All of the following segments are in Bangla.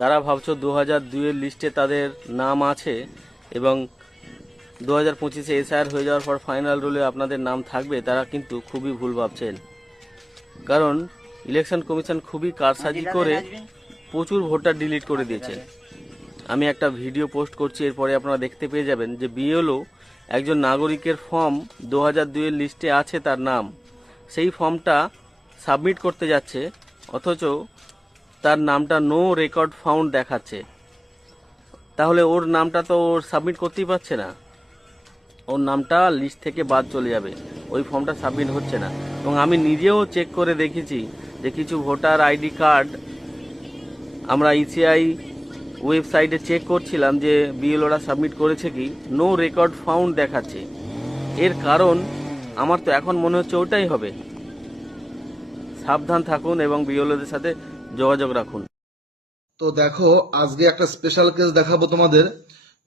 তারা ভাবছো 2002-এর লিস্টে তাদের নাম আছে এবং 2025-এ এসআইআর হয়ে যাওয়ার পর ফাইনাল রুলে আপনাদের নাম থাকবে, তারা কিন্তু খুবই ভুল ভাবছেন। কারণ ইলেকশন কমিশন খুবই কারসাজি করে প্রচুর ভোটার ডিলিট করে দিয়েছেন। আমি একটা ভিডিও পোস্ট করছি, এরপরে আপনারা দেখতে পেয়ে যাবেন যে বিএলও একজন নাগরিকের ফর্ম 2002-এর লিস্টে আছে তার নাম, সেই ফর্মটা সাবমিট করতে যাচ্ছে, অথচ তার নামটা নো রেকর্ড ফাউন্ড দেখাচ্ছে। তাহলে ওর নামটা তো ওর সাবমিট করতেই পারছে না, ওর নামটা লিস্ট থেকে বাদ চলে যাবে, ওই ফর্মটা সাবমিট হচ্ছে না। এবং আমি নিজেও চেক করে দেখেছি যে কিছু ভোটার আইডি কার্ড আমরা ইসিআই ওয়েবসাইটে চেক করছিলাম যে বিএলওরা সাবমিট করেছে কি, নো রেকর্ড ফাউন্ড দেখাচ্ছে। এর কারণ আমার তো এখন মনে হচ্ছে ওটাই হবে। সাবধান থাকুন এবং বিএলওদের সাথে যোগাযোগ রাখুন। তো দেখো, আজকে একটা স্পেশাল কেস দেখাবো তোমাদের।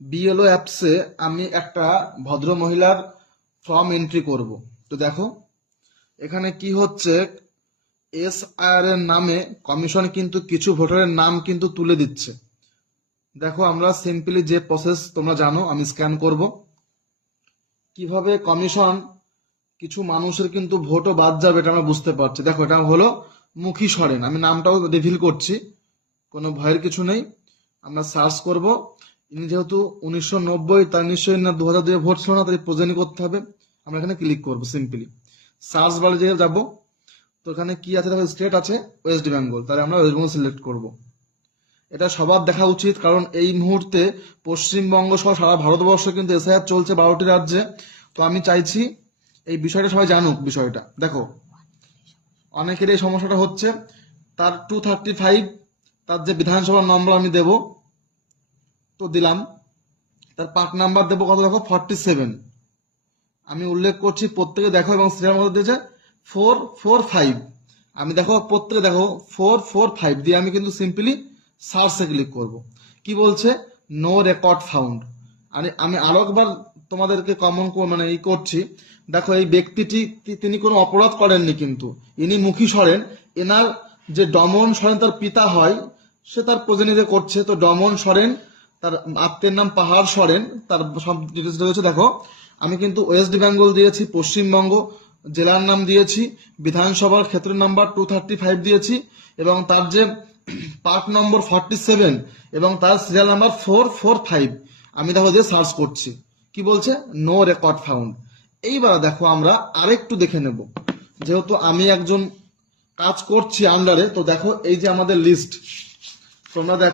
বিএলও অ্যাপসে আমি একটা ভদ্র মহিলার ফর্ম এন্ট্রি করব। তো দেখো এখানে কি হচ্ছে, এসআইআর এর নামে কমিশন কিন্তু কিছু ভোটারের নাম কিন্তু তুলে দিচ্ছে। দেখো আমরা সিম্পলি যে প্রসেস তোমরা জানো, আমি স্ক্যান করব কিভাবে কমিশন কিছু মানুষের কিন্তু ভোটও বাদ যাবে, এটা আমরা বুঝতে পারছি। দেখো এটা হলো মুখী সরেন, আমি নামটাও রিভিল করছি, কোনো ভয়ের কিছু নেই। আমরা সার্চ করব, ইনি যেহেতু 1990, তার নিশ্চয়ই না 2002 ভোট ছিল না, তাই প্রজেনি করতে হবে। আমরা এখানে ক্লিক করব, সিম্পলি সার্চ বারে যে যাব। তো এখানে কি আছে দেখো, স্টেট আছে ওয়েস্ট বেঙ্গল, তাহলে আমরা ওয়েস্ট বেঙ্গল সিলেক্ট করব। এটা সবার দেখা উচিত, কারণ এই মুহূর্তে পশ্চিমবঙ্গ সহ সারা ভারতবর্ষে কিন্তু এসআইআর চলছে 12টি রাজ্যে। তো আমি চাইছি এই বিষয়টা সবাই জানুক। বিষয়টা দেখো, অনেকের এই সমস্যাটা হচ্ছে। তার 235, তার যে বিধানসভার নম্বর আমি দেব, তো দিলাম। তার পার্ট নাম্বার দেবো কত, দেখো 47। আমি উল্লেখ করছি প্রত্যেকে দেখো, এবং সিরিয়াল মধ্যে দিয়েছে 445। আমি দেখো প্রত্যেকে দেখো 445 দিয়ে আমি কিন্তু সিম্পলি সার্চে ক্লিক করব। কি বলছে, নো রেকর্ড ফাউন্ড। আমি আরো একবার তোমাদেরকে কমন মানে এই করছি। দেখো এই ব্যক্তিটি তিনি কোনো অপরাধ করেননি, কিন্তু ইনি মুখী সরেন। এনার যে ডমন সরেন তার পিতা হয়, সে তার প্রতিনিধিত্ব করছে। তো ডমন সরেন, তার আত্মের নাম পাহাড় সরেন, তার সব ডিটেলস রয়েছে। দেখো আমি কিন্তু ওয়েস্ট বেঙ্গল দিয়েছি, পশ্চিমবঙ্গ জেলার নাম দিয়েছি, বিধানসভার ক্ষেত্রের নাম্বার 235 দিয়েছি, এবং তার যে পার্ট নম্বর 47 এবং তার সিরিয়াল নাম্বার 445 আমি দেখো দিয়ে সার্চ করছি। কি বলছে, নো রেকর্ড ফাউন্ড। এইবার দেখো আমরা আরেকটু দেখে নেব, যেহেতু আমি একজন কাজ করছি আন্ডারে। তো দেখো এই যে আমাদের লিস্ট, তোমরা দেখো